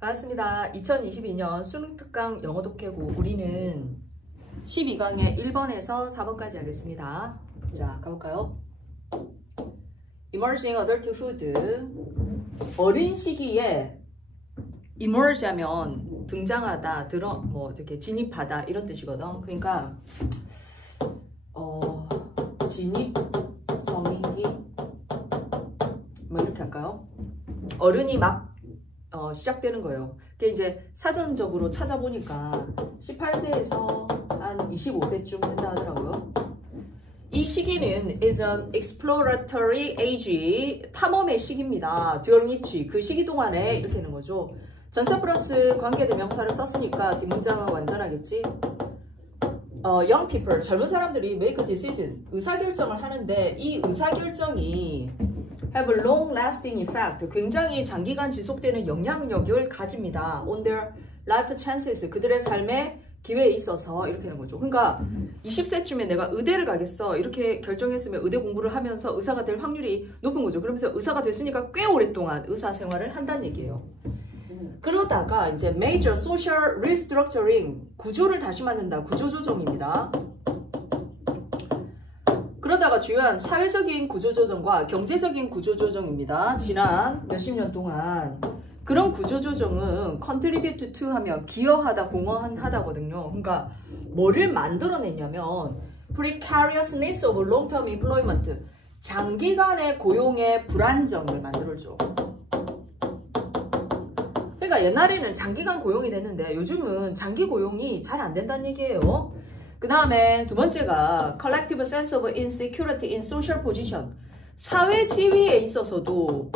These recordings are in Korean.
반갑습니다. 2022년 수능 특강 영어 독해고 우리는 12강의 1번에서 4번까지 하겠습니다. 자, 가볼까요? Emerging Adulthood. 어린 시기에 emerge 하면 등장하다, 이렇게 진입하다 이런 뜻이거든. 그러니까 진입, 성인기 뭐 이렇게 할까요? 어른이 막 시작되는 거예요. 그게 이제 사전적으로 찾아보니까 18세에서 한 25세쯤 된다 하더라고요. 이 시기는 is an exploratory age, 탐험의 시기입니다. during which, 그 시기 동안에 이렇게 되는 거죠. 전체 플러스 관계대명사를 썼으니까 뒷문장은 완전하겠지. young people, 젊은 사람들이 make a decision, 의사결정을 하는데 이 의사결정이 have a long-lasting effect, 굉장히 장기간 지속되는 영향력을 가집니다. on their life chances, 그들의 삶의 기회에 있어서 이렇게 하는 거죠. 그러니까 20세쯤에 내가 의대를 가겠어 이렇게 결정했으면 의대 공부를 하면서 의사가 될 확률이 높은 거죠. 그러면서 의사가 됐으니까 꽤 오랫동안 의사 생활을 한다는 얘기예요. 그러다가 이제 major social restructuring, 구조를 다시 만든다, 구조조정입니다. 그러다가 주요한 사회적인 구조조정과 경제적인 구조조정입니다. 지난 몇십 년 동안 그런 구조조정은 contribute to 하면 기여하다, 공헌하다거든요. 그러니까 뭐를 만들어냈냐면 precariousness of long-term employment, 장기간의 고용의 불안정을 만들어줘. 그러니까 옛날에는 장기간 고용이 됐는데 요즘은 장기 고용이 잘 안 된다는 얘기예요. 그 다음에 두 번째가 collective sense of insecurity in social position, 사회 지위에 있어서도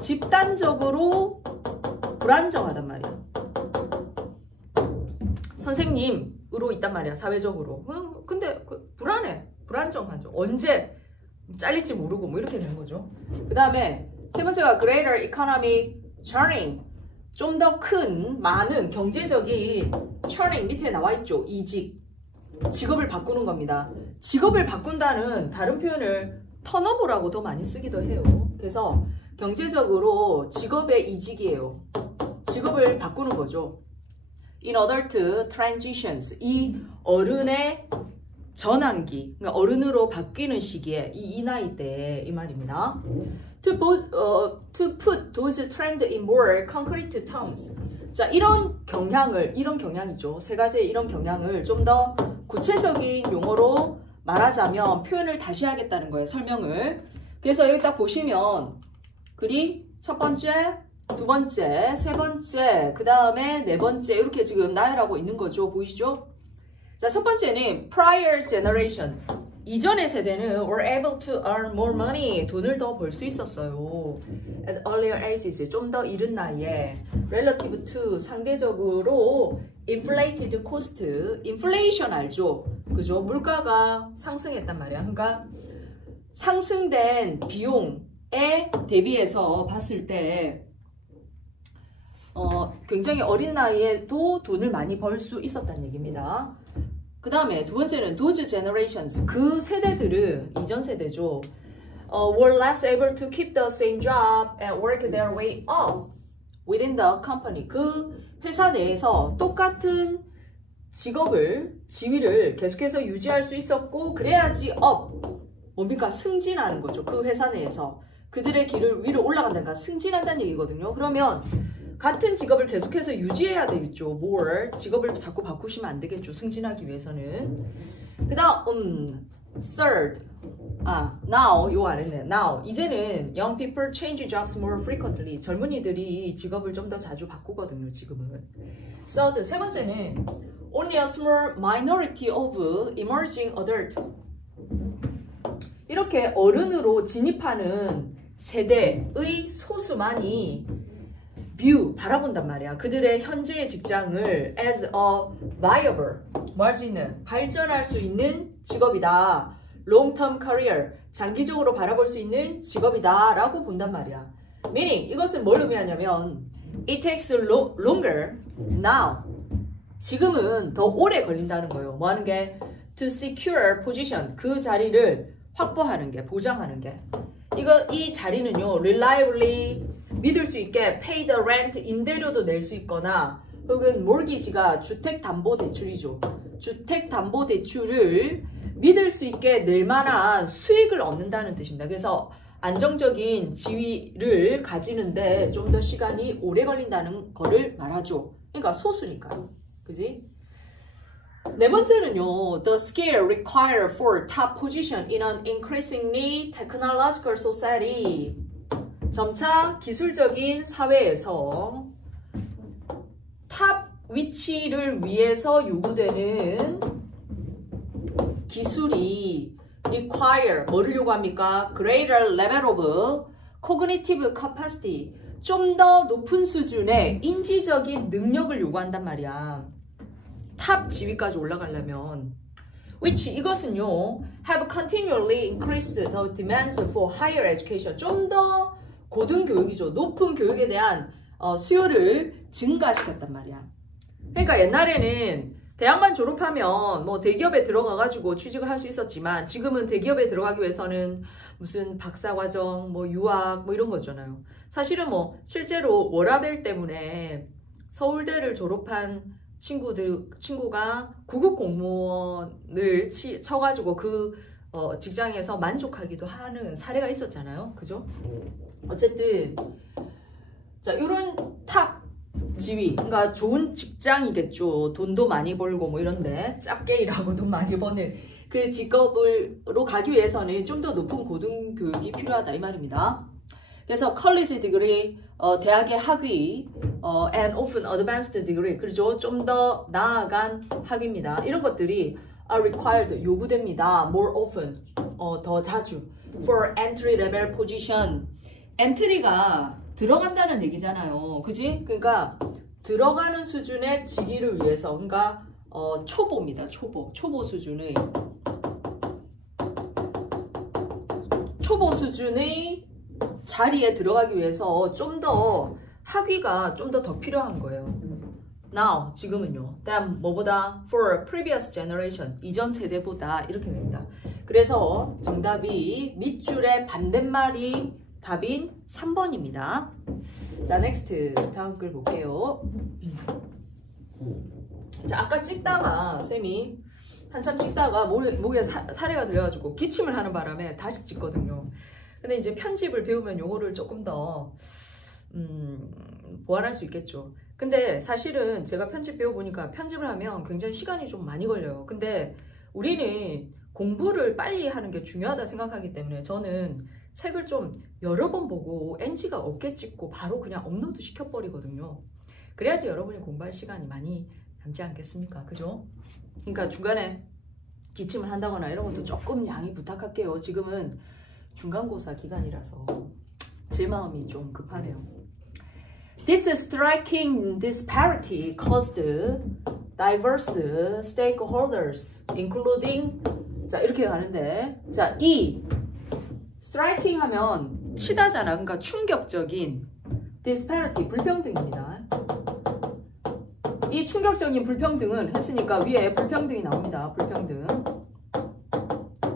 집단적으로 불안정하단 말이야. 선생님으로 있단 말이야, 사회적으로. 근데 불안해, 불안정하죠. 언제 잘릴지 모르고 뭐 이렇게 되는 거죠. 그 다음에 세 번째가 greater economic churning, 좀 더 큰, 많은 경제적인 churning, 밑에 나와 있죠. 이직, 직업을 바꾸는 겁니다. 직업을 바꾼다는 다른 표현을 턴오버라고도 많이 쓰기도 해요. 그래서 경제적으로 직업의 이직이에요. 직업을 바꾸는 거죠. In adult transitions, 이 어른의 전환기, 그러니까 어른으로 바뀌는 시기에 이 나이 때에 이 말입니다. To put those trends in more concrete terms. 자, 이런 경향이죠. 세 가지의 이런 경향을 좀 더 구체적인 용어로 말하자면 표현을 다시 하겠다는 거예요, 설명을. 그래서 여기 딱 보시면 글이 첫 번째, 두 번째, 세 번째, 그 다음에 네 번째 이렇게 지금 나열하고 있는 거죠. 보이시죠? 자, 첫 번째는 prior generation. 이전의 세대는 were able to earn more money. 돈을 더 벌 수 있었어요. At earlier ages. 좀 더 이른 나이에. Relative to. 상대적으로 inflated cost. inflation 알죠? 그죠? 물가가 상승했단 말이야. 그러니까 상승된 비용에 대비해서 봤을 때 굉장히 어린 나이에도 돈을 많이 벌 수 있었다는 얘기입니다. 그 다음에 두 번째는 those generations, 그 세대들은, 이전 세대죠, were less able to keep the same job and work their way up within the company. 그 회사 내에서 똑같은 지위를 계속해서 유지할 수 있었고, 그래야지 뭡니까? 승진하는 거죠. 그 회사 내에서 그들의 길을 위로 올라간다니까 승진한다는 얘기거든요. 그러면 같은 직업을 계속해서 유지해야 되겠죠. more, 직업을 자꾸 바꾸시면 안 되겠죠. 승진하기 위해서는. 그 다음 third, now, 요 아래네. now, 이제는 young people change jobs more frequently. 젊은이들이 직업을 좀 더 자주 바꾸거든요, 지금은. third, 세 번째는 only a small minority of emerging adult. 이렇게 어른으로 진입하는 세대의 소수만이 바라본단 말이야. 그들의 현재의 직장을 as a viable, 뭐 할 수 있는, 발전할 수 있는 직업이다. long-term career, 장기적으로 바라볼 수 있는 직업이다 라고 본단 말이야. meaning, 이것은 뭘 의미하냐면 it takes longer now, 지금은 더 오래 걸린다는 거예요. 뭐 하는 게? to secure position, 그 자리를 확보하는 게, 보장하는 게. 이 자리는요, reliably 믿을 수 있게 pay the rent 임대료도 낼 수 있거나 혹은 mortgage가 주택담보대출이죠. 주택담보대출을 믿을 수 있게 낼 만한 수익을 얻는다는 뜻입니다. 그래서 안정적인 지위를 가지는데 좀 더 시간이 오래 걸린다는 거를 말하죠. 그러니까 소수니까요. 그지? 네 번째는요, the skill required for top position in an increasingly technological society. 점차 기술적인 사회에서 탑 위치를 위해서 요구되는 기술이 require, 뭐를 요구합니까? greater level of cognitive capacity. 좀 더 높은 수준의 인지적인 능력을 요구한단 말이야. 탑 지위까지 올라가려면. which 이것은요, have continually increased the demands for higher education. 좀 더 고등교육이죠. 높은 교육에 대한 수요를 증가시켰단 말이야. 그러니까 옛날에는 대학만 졸업하면 뭐 대기업에 들어가가지고 취직을 할 수 있었지만 지금은 대기업에 들어가기 위해서는 무슨 박사과정, 뭐 유학, 뭐 이런 거잖아요. 사실은 뭐 실제로 워라밸 때문에 서울대를 졸업한 친구가 구급 공무원을 쳐가지고 그 직장에서 만족하기도 하는 사례가 있었잖아요. 그죠? 어쨌든 자, 이런 탑 지위, 그러니까 좋은 직장이겠죠. 돈도 많이 벌고 뭐 이런데 작게 일하고 돈 많이 버는 그 직업으로 가기 위해서는 좀 더 높은 고등교육이 필요하다 이 말입니다. 그래서 college degree, 대학의 학위, and often advanced degree, 그렇죠? 좀 더 나아간 학위입니다. 이런 것들이 are required, 요구됩니다. more often, 더 자주. for entry level position. entry가 들어간다는 얘기잖아요. 그지? 그러니까 들어가는 수준의 직위를 위해서, 그러니까 초보입니다. 초보 수준의 자리에 들어가기 위해서 좀 더 학위가 좀 더 필요한 거예요. Now, 지금은요. 다음 뭐보다 for previous generation, 이전 세대보다 이렇게 됩니다. 그래서 정답이 밑줄의 반대말이 답인 3번입니다. 자, next. 다음 글 볼게요. 자, 아까 찍다가 쌤이 한참 찍다가 목에 사례가 들려가지고 기침을 하는 바람에 다시 찍거든요. 근데 이제 편집을 배우면 요거를 조금 더 보완할 수 있겠죠. 근데 사실은 제가 편집 배워보니까 편집을 하면 굉장히 시간이 좀 많이 걸려요. 근데 우리는 공부를 빨리 하는 게 중요하다 생각하기 때문에 저는 책을 좀 여러 번 보고 NG가 없게 찍고 바로 그냥 업로드 시켜버리거든요. 그래야지 여러분이 공부할 시간이 많이 남지 않겠습니까? 그죠? 그러니까 중간에 기침을 한다거나 이런 것도 조금 양해 부탁할게요. 지금은 중간고사 기간이라서 제 마음이 좀 급하네요. This striking disparity caused diverse stakeholders, including 자 이렇게 가는데 자 이 striking 하면 치다잖아. 그러니까 충격적인 disparity 불평등입니다. 이 충격적인 불평등은 했으니까 위에 불평등이 나옵니다. 불평등.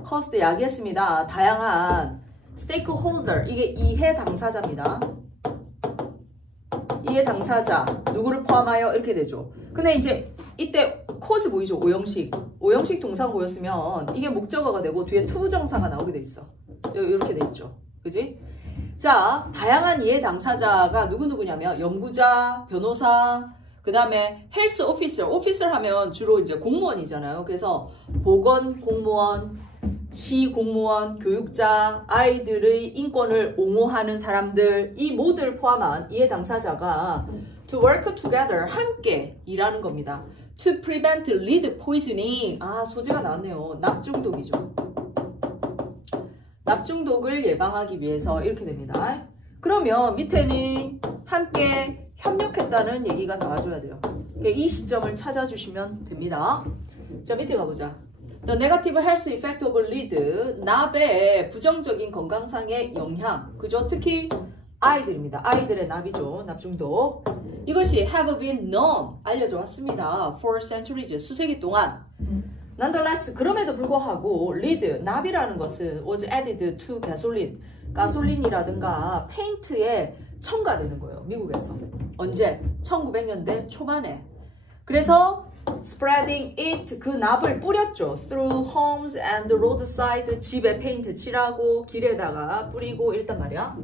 cost 야기했습니다. 다양한 stakeholder, 이게 이해 당사자입니다. 이해 당사자 누구를 포함하여 이렇게 되죠. 근데 이제 이때 cause 보이죠? 오형식 동사가 보였으면 이게 목적어가 되고 뒤에 투부정사가 나오게 돼 있어. 이렇게 돼 있죠. 그지? 자, 다양한 이해 당사자가 누구냐면 연구자, 변호사, 그 다음에 헬스 오피서 하면 주로 이제 공무원이잖아요. 그래서 보건 공무원, 시 공무원, 교육자, 아이들의 인권을 옹호하는 사람들, 이 모두를 포함한 이해 당사자가 to work together, 함께 일하는 겁니다. to prevent lead poisoning, 소재가 나왔네요. 납중독이죠. 납중독을 예방하기 위해서 이렇게 됩니다. 그러면 밑에는 함께 협력했다는 얘기가 나와줘야 돼요. 이 시점을 찾아주시면 됩니다. 자, 밑에 가보자. The negative health effect of lead, 납의 부정적인 건강상의 영향, 그죠? 특히 아이들입니다. 아이들의 납이죠. 납중독. 이것이 have been known, 알려져 왔습니다. for centuries, 수세기 동안. Nonetheless, 그럼에도 불구하고 lead, 납이라는 것은 was added to gasoline, 가솔린이라든가 페인트에 첨가되는 거예요. 미국에서. 언제? 1900년대 초반에. 그래서 spreading it, 그 납을 뿌렸죠. through homes and roadside, 집에 페인트 칠하고 길에다가 뿌리고 이랬단 말이야.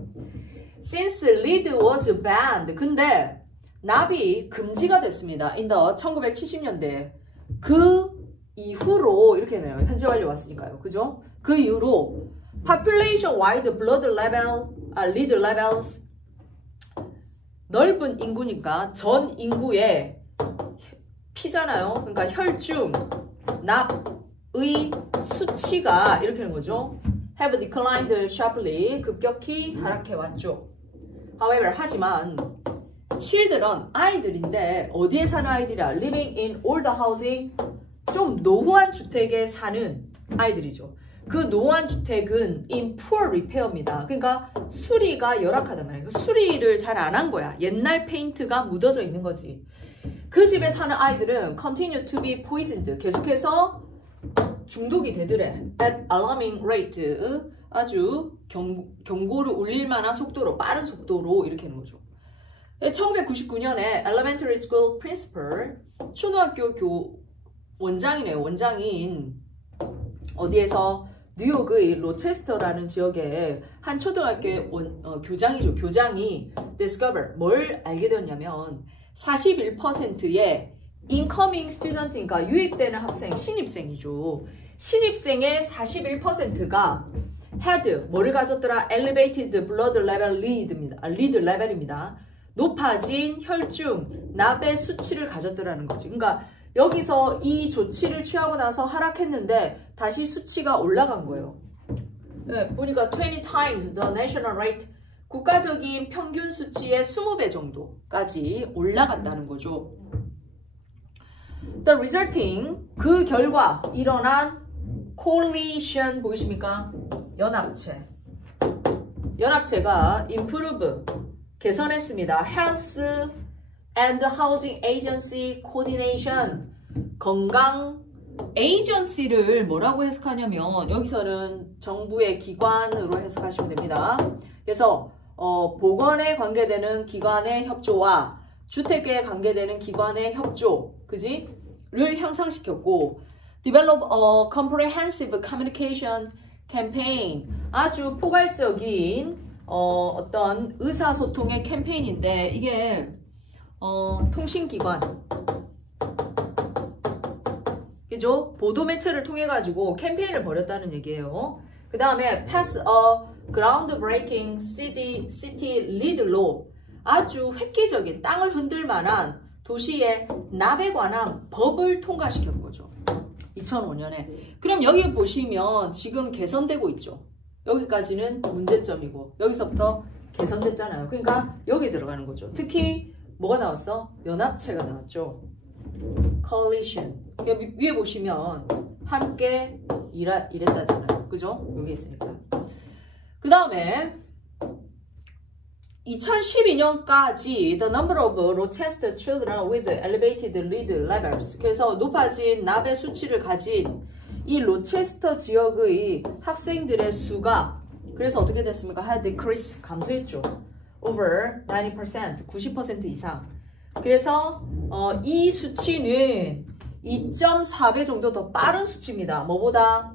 Since lead was banned, 근데 납이 금지가 됐습니다. in the 1970년대. 그 이후로 이렇게 해요. 현재 완료 왔으니까요. 그죠? 그 이후로 population wide blood level, lead levels, 넓은 인구니까 전 인구의 피잖아요. 그러니까 혈중, 납의 수치가 이렇게 되는 거죠. have declined sharply, 급격히 하락해 왔죠. However, 하지만 children, 아이들인데 어디에 사는 아이들이야? living in older housing, 좀 노후한 주택에 사는 아이들이죠. 그 노후한 주택은 in poor repair입니다. 그러니까 수리가 열악하단 말이에요. 수리를 잘 안 한 거야. 옛날 페인트가 묻어져 있는 거지. 그 집에 사는 아이들은 continue to be poisoned, 계속해서 중독이 되더래. at alarming rate, 아주 경고를 울릴 만한 속도로, 빠른 속도로 이렇게 하는 거죠. 1999년에 elementary school principal, 초등학교 원장이네요. 원장인 어디에서 뉴욕의 로체스터라는 지역의 한 초등학교의 교장이죠. 교장이 discover, 뭘 알게 되었냐면 41%의 incoming student, 그러니까 유입되는 학생, 신입생이죠. 신입생의 41%가 had, 뭐를 가졌더라? elevated blood level lead level입니다. 높아진 혈중, 납의 수치를 가졌더라는 거지. 그러니까 여기서 이 조치를 취하고 나서 하락했는데 다시 수치가 올라간 거예요. 네, 보니까 20 times the national rate, 국가적인 평균 수치의 20배 정도까지 올라갔다는 거죠. The resulting, 그 결과 일어난 coalition 보이십니까? 연합체가 improve, 개선했습니다. Health and Housing Agency Coordination, 건강 에이전시를 뭐라고 해석하냐면 여기서는 정부의 기관으로 해석하시면 됩니다. 그래서 보건에 관계되는 기관의 협조와 주택에 관계되는 기관의 협조, 그지? 를 향상시켰고, develop a comprehensive communication campaign, 아주 포괄적인 어떤 의사소통의 캠페인인데 이게 통신기관, 그죠? 보도매체를 통해 가지고 캠페인을 벌였다는 얘기예요. 그 다음에 pass a groundbreaking city lead law, 아주 획기적인, 땅을 흔들 만한 도시의 납에 관한 법을 통과시킨 거죠. 2005년에. 그럼 여기 보시면 지금 개선되고 있죠. 여기까지는 문제점이고 여기서부터 개선됐잖아요. 그러니까 여기 들어가는 거죠. 특히 뭐가 나왔어? 연합체가 나왔죠. coalition. 위에 보시면 함께 이랬다잖아요. 그죠? 여기 있으니까. 그 다음에 2012년까지 the number of Rochester children with elevated lead levels, 그래서 높아진 납의 수치를 가진 이 로체스터 지역의 학생들의 수가 그래서 어떻게 됐습니까? had decreased, 감소했죠. over 90%, 90% 이상. 그래서 이 수치는 2.4배 정도 더 빠른 수치입니다. 뭐보다?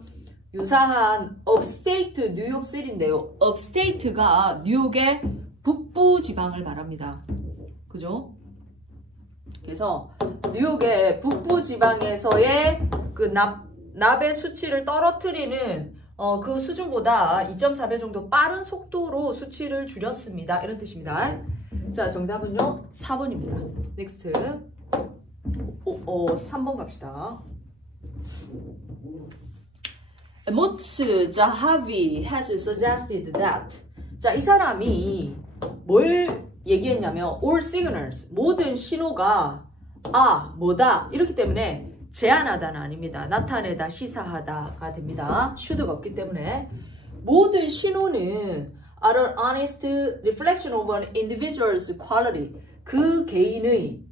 유사한 upstate 뉴욕시티인데요. upstate가 뉴욕의 북부 지방을 말합니다. 그죠? 그래서 뉴욕의 북부 지방에서의 그 납의 수치를 떨어뜨리는 그 수준보다 2.4배 정도 빠른 속도로 수치를 줄였습니다. 이런 뜻입니다. 자, 정답은요 4번입니다. 넥스트 3번 갑시다. 모츠 자하비 has suggested that, 자, 이 사람이 뭘 얘기했냐면 all signals, 모든 신호가 뭐다 이렇기 때문에 제안하다는 아닙니다. 나타내다, 시사하다가 됩니다. should가 없기 때문에 모든 신호는 are an honest reflection of an individual's quality, 그 개인,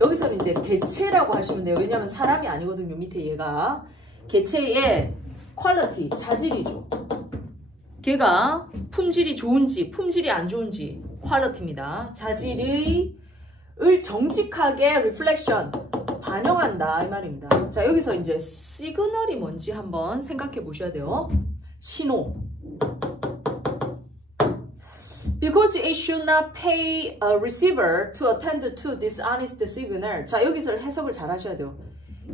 여기서는 이제 개체라고 하시면 돼요. 왜냐하면 사람이 아니거든요. 밑에 얘가 개체의 퀄리티, 자질이죠. 걔가 품질이 좋은지 품질이 안 좋은지 퀄리티입니다. 자질을 정직하게 reflection 반영한다 이 말입니다. 자, 여기서 이제 시그널이 뭔지 한번 생각해 보셔야 돼요. 신호. Because it should not pay a receiver to attend to dishonest signal. 자, 여기서 해석을 잘 하셔야 돼요.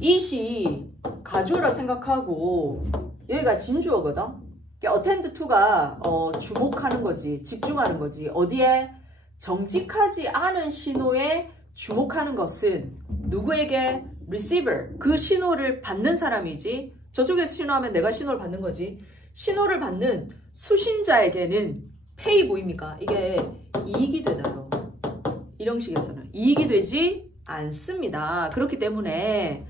it이 가주어라 생각하고 여기가 진주어거든. attend to가 주목하는 거지, 집중하는 거지. 어디에? 정직하지 않은 신호에 주목하는 것은 누구에게? receiver. 그 신호를 받는 사람이지. 저쪽에서 신호하면 내가 신호를 받는 거지. 신호를 받는 수신자에게는 pay 보입니까? 이게 이익이 되나요? 이런 식에서는 이익이 되지 않습니다. 그렇기 때문에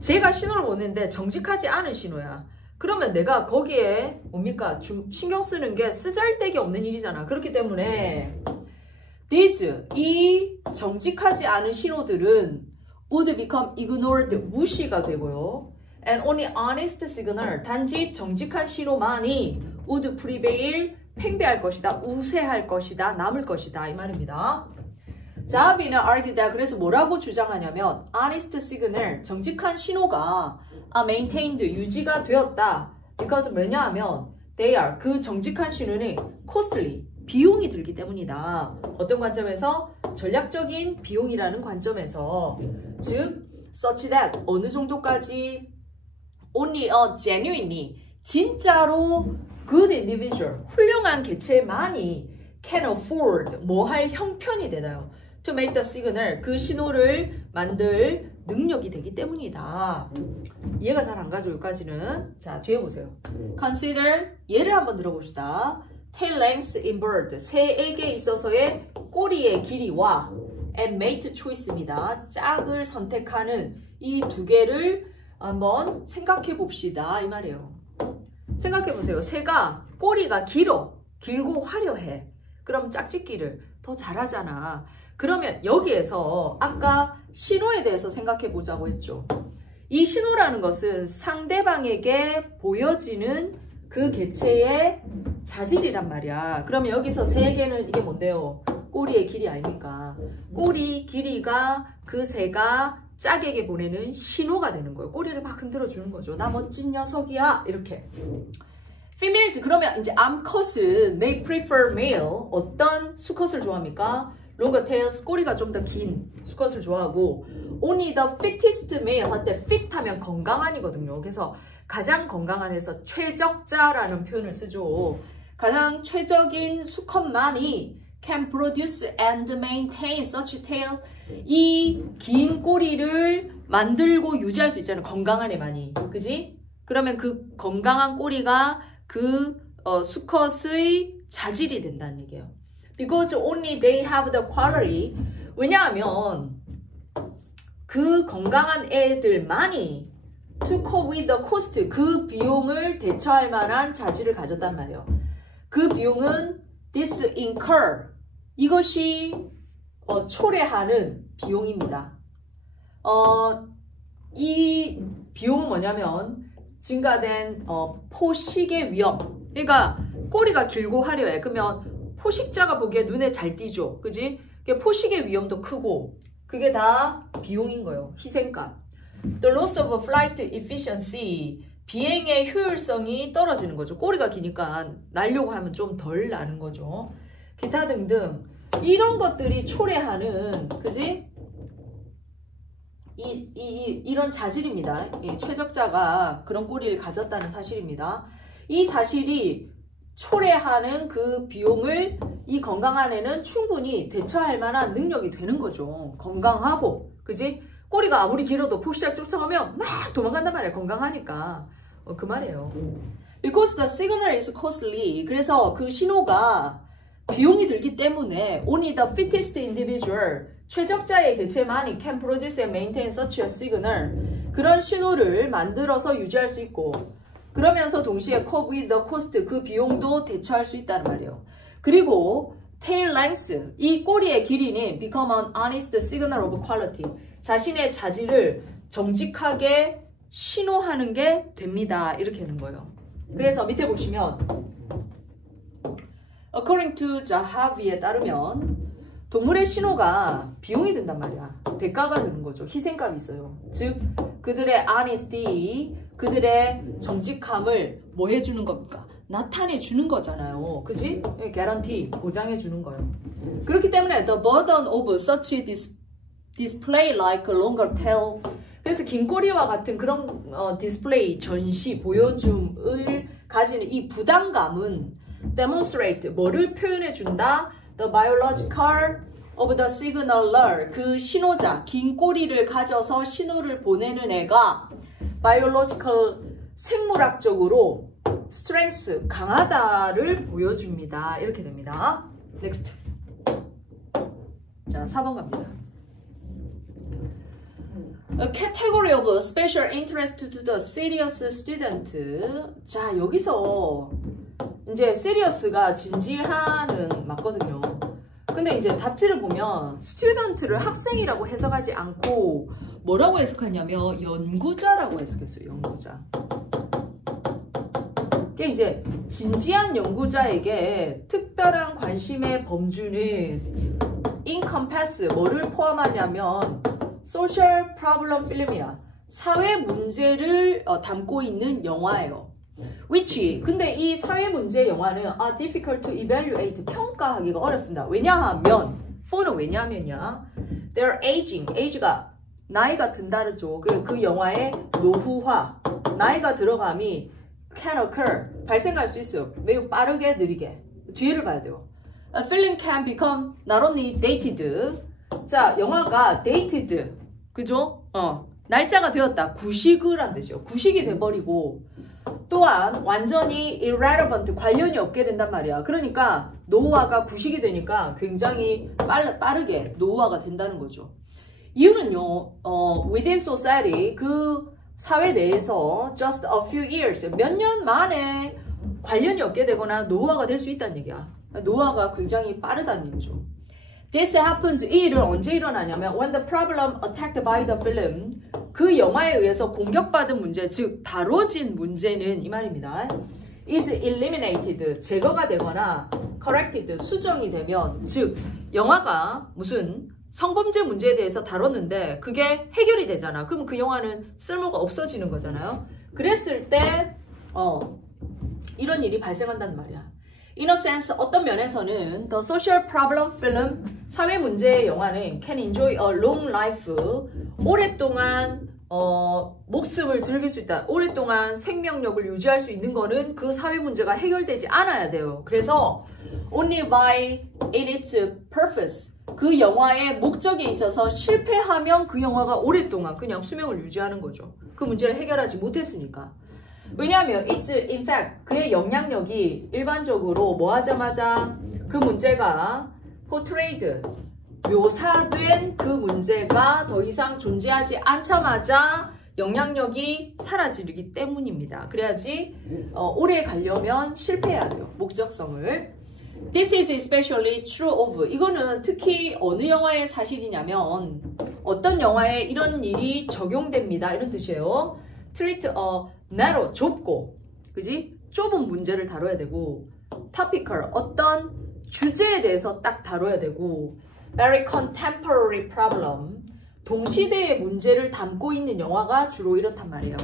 제가 신호를 보내는데 정직하지 않은 신호야. 그러면 내가 거기에 뭡니까? 신경 쓰는 게 쓰잘데기 없는 일이잖아. 그렇기 때문에 these, 이 정직하지 않은 신호들은 would become ignored, 무시가 되고요. And only honest signal, 단지 정직한 신호만이 would prevail, 팽배할 것이다, 우세할 것이다, 남을 것이다 이 말입니다. 자비는 argue that, 그래서 뭐라고 주장하냐면 honest signal, 정직한 신호가 maintained, 유지가 되었다. because 왜냐하면 they are, 그 정직한 신호는 costly, 비용이 들기 때문이다. 어떤 관점에서? 전략적인 비용이라는 관점에서. 즉 such that, 어느 정도까지 only a genuinely, 진짜로 good individual, 훌륭한 개체만이 can afford, 뭐 할 형편이 되나요? to make the signal, 그 신호를 만들 능력이 되기 때문이다. 이해가 잘 안 가죠, 여기까지는. 자, 뒤에 보세요. consider, 예를 한번 들어봅시다. tail length in bird, 새에게 있어서의 꼬리의 길이와 and mate choice입니다. 짝을 선택하는 이 두 개를 한번 생각해 봅시다 이 말이에요. 생각해 보세요. 새가 꼬리가 길고 화려해. 그럼 짝짓기를 더 잘하잖아. 그러면 여기에서 아까 신호에 대해서 생각해 보자고 했죠. 이 신호라는 것은 상대방에게 보여지는 그 개체의 자질이란 말이야. 그러면 여기서 새에게는 이게 뭔데요? 꼬리의 길이 아닙니까? 꼬리 길이가 그 새가 짝에게 보내는 신호가 되는 거예요. 꼬리를 막 흔들어 주는 거죠. 나 멋진 녀석이야. 이렇게. females, 그러면 이제 암컷은 they prefer male. 어떤 수컷을 좋아합니까? longer tails, 꼬리가 좀 더 긴 수컷을 좋아하고 only the fittest male 할 때 fit 하면 건강한이거든요. 그래서 가장 건강한 해서 최적자라는 표현을 쓰죠. 가장 최적인 수컷만이 can produce and maintain such tail. 이 긴 꼬리를 만들고 유지할 수 있잖아요. 건강한 애만이. 그지? 그러면 그 건강한 꼬리가 그 수컷의 자질이 된다는 얘기예요. Because only they have the quality. 왜냐하면 그 건강한 애들만이 to cope with the cost, 그 비용을 대처할 만한 자질을 가졌단 말이에요. 그 비용은 this incur, 이것이 초래하는 비용입니다. 이 비용은 뭐냐면 증가된 포식의 위험. 그러니까 꼬리가 길고 화려해. 그러면 포식자가 보기에 눈에 잘 띄죠. 그지? 포식의 위험도 크고 그게 다 비용인 거예요. 희생값. The loss of flight efficiency, 비행의 효율성이 떨어지는 거죠. 꼬리가 기니까 날려고 하면 좀 덜 나는 거죠. 기타 등등 이런 것들이 초래하는, 그지? 이런 자질입니다. 최적자가 그런 꼬리를 가졌다는 사실입니다. 이 사실이 초래하는 그 비용을 이 건강한 애는 충분히 대처할 만한 능력이 되는 거죠. 건강하고, 그지? 꼬리가 아무리 길어도 포식자 쫓아가면 막 도망간단 말이에요. 건강하니까. 그 말이에요. Because the signal is costly. 그래서 그 신호가 비용이 들기 때문에 only the fittest individual, 최적자의 개체만이 can produce and maintain such a signal. 그런 신호를 만들어서 유지할 수 있고, 그러면서 동시에 cope with the cost, 그 비용도 대처할 수 있다는 말이에요. 그리고 tail length, 이 꼬리의 길이는 become an honest signal of quality. 자신의 자질을 정직하게 신호하는 게 됩니다. 이렇게 되는 거예요. 그래서 밑에 보시면 According to 자하비에 따르면 동물의 신호가 비용이 든단 말이야. 대가가 드는 거죠. 희생값이 있어요. 즉 그들의 honesty, 그들의 정직함을 뭐 해주는 겁니까? 나타내 주는 거잖아요. 그지? guarantee, 보장해 주는 거예요. 그렇기 때문에 the burden of such display like a longer tail. 그래서 긴 꼬리와 같은 그런 디스플레이, 전시, 보여줌을 가지는 이 부담감은 demonstrate, 뭐를 표현해 준다? The biological of the signaler, 그 신호자, 긴 꼬리를 가져서 신호를 보내는 애가 biological, 생물학적으로 strength, 강하다를 보여줍니다. 이렇게 됩니다. Next. 자, 4번 갑니다. A category of special interest to the serious student. 자, 여기서 이제 serious가 진지한은 맞거든요. 근데 이제 답지를 보면 student를 학생이라고 해석하지 않고 뭐라고 해석하냐면 연구자라고 해석했어요. 연구자. 그게 이제 진지한 연구자에게 특별한 관심의 범주는 encompass, 뭐를 포함하냐면 social problem film이라 사회 문제를 담고 있는 영화예요. which, 근데 이 사회 문제 영화는 are difficult to evaluate, 평가하기가 어렵습니다. 왜냐하면, for는 왜냐하면이야. They're aging, age가 나이가 든다르죠. 그 영화의 노후화, 나이가 들어감이 can occur, 발생할 수 있어요. 매우 빠르게, 느리게. 뒤를 봐야 돼요. A film can become not only dated. 자, 영화가 dated, 그죠? 날짜가 되었다. 구식을 뜻이요. 구식이 돼버리고 또한 완전히 irrelevant, 관련이 없게 된단 말이야. 그러니까 노후화가 구식이 되니까 굉장히 빠르게 노후화가 된다는 거죠. 이유는요, within society, 그 사회 내에서 just a few years, 몇 년 만에 관련이 없게 되거나 노후화가 될 수 있다는 얘기야. 노후화가 굉장히 빠르다는 얘기죠. This happens, 이 일은 언제 일어나냐면 when the problem attacked by the film, 그 영화에 의해서 공격받은 문제, 즉 다뤄진 문제는 이 말입니다. is eliminated, 제거가 되거나 corrected, 수정이 되면, 즉 영화가 무슨 성범죄 문제에 대해서 다뤘는데 그게 해결이 되잖아. 그럼 그 영화는 쓸모가 없어지는 거잖아요. 그랬을 때 이런 일이 발생한단 말이야. In a sense, 어떤 면에서는 the social problem film, 사회 문제의 영화는 can enjoy a long life, 오랫동안 목숨을 즐길 수 있다. 오랫동안 생명력을 유지할 수 있는 거는 그 사회 문제가 해결되지 않아야 돼요. 그래서 only by its purpose, 그 영화의 목적에 있어서 실패하면 그 영화가 오랫동안 그냥 수명을 유지하는 거죠. 그 문제를 해결하지 못했으니까. 왜냐하면 it's in fact, 그의 영향력이 일반적으로 뭐 하자마자 그 문제가 portrayed, 묘사된 그 문제가 더 이상 존재하지 않자마자 영향력이 사라지기 때문입니다. 그래야지 오래 가려면 실패해야 돼요. 목적성을. This is especially true of, 이거는 특히 어느 영화의 사실이냐면 어떤 영화에 이런 일이 적용됩니다. 이런 뜻이에요. treat a narrow, 좁고, 그지? 좁은 문제를 다뤄야 되고, topical, 어떤 주제에 대해서 딱 다뤄야 되고, very contemporary problem, 동시대의 문제를 담고 있는 영화가 주로 이렇단 말이에요.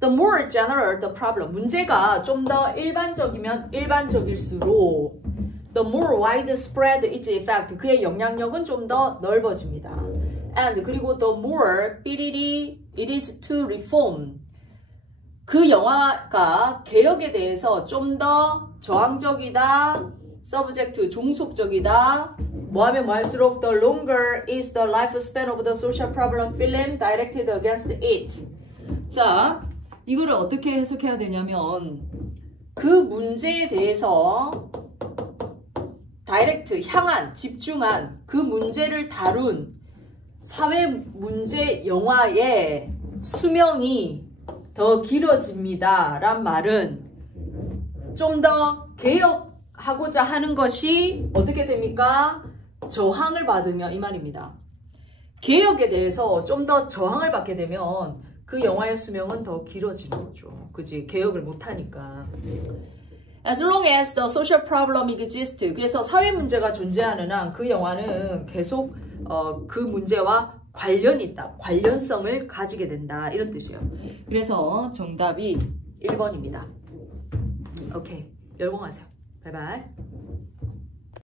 The more general the problem, 문제가 좀 더 일반적이면 일반적일수록 the more widespread its effect, 그의 영향력은 좀 더 넓어집니다. And 그리고 the more 삐리리 it is to reform, 그 영화가 개혁에 대해서 좀 더 저항적이다, subject, 종속적이다, 뭐하면 뭐할수록 the longer is the lifespan of the social problem film directed against it. 자, 이거를 어떻게 해석해야 되냐면 그 문제에 대해서 다이렉트, 향한, 집중한 그 문제를 다룬 사회 문제 영화의 수명이 더 길어집니다. 란 말은 좀 더 개혁하고자 하는 것이 어떻게 됩니까? 저항을 받으면 이 말입니다. 개혁에 대해서 좀 더 저항을 받게 되면 그 영화의 수명은 더 길어지는 거죠. 그지? 개혁을 못하니까. As long as the social problem exists. 그래서 사회 문제가 존재하는 한 그 영화는 계속 그 문제와 관련이 있다. 관련성을 가지게 된다. 이런 뜻이에요. 그래서 정답이 1번입니다. 오케이. 열공하세요. 바이바이.